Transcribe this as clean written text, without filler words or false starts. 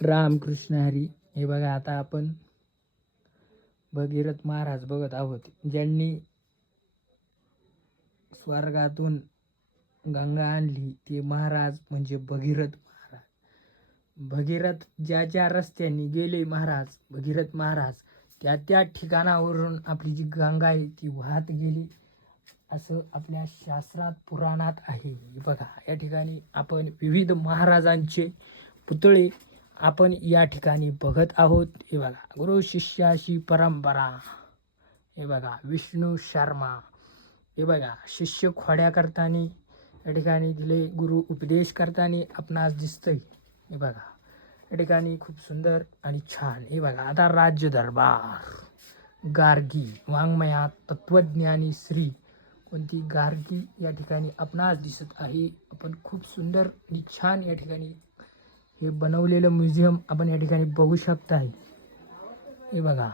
रामकृष्ण हरी. हे बघा, आता आपण भगीरथ महाराज बघत आहोत, ज्यांनी स्वर्गातून गंगा आणली. ते महाराज म्हणजे भगीरथ महाराज. भगीरथ ज्या ज्या रस्त्याने गेले महाराज, भगीरथ महाराज त्या त्या ठिकाणावरून आपली जी गंगा आहे ती वाहत गेली, असं आपल्या शास्त्रात पुराणात आहे. बघा, या ठिकाणी आपण विविध महाराजांचे पुतळे आपण या ठिकाणी बघत आहोत. हे बघा, गुरु शिष्याची परंपरा. हे बघा, विष्णू शर्मा. हे बघा, शिष्य खोड्या करताना या ठिकाणी दिले, गुरु उपदेश करताना आपणास दिसतंय. हे बघा, या ठिकाणी खूप सुंदर आणि छान. हे बघा, आता राज्य दरबार गार्गी वाङ्मयात तत्वज्ञानी श्री कोणती गार्गी या ठिकाणी आपणास दिसत आहे. आपण खूप सुंदर आणि छान या ठिकाणी हे बनवलेलं म्युझियम आपण या ठिकाणी बघू शकता. हे बघा.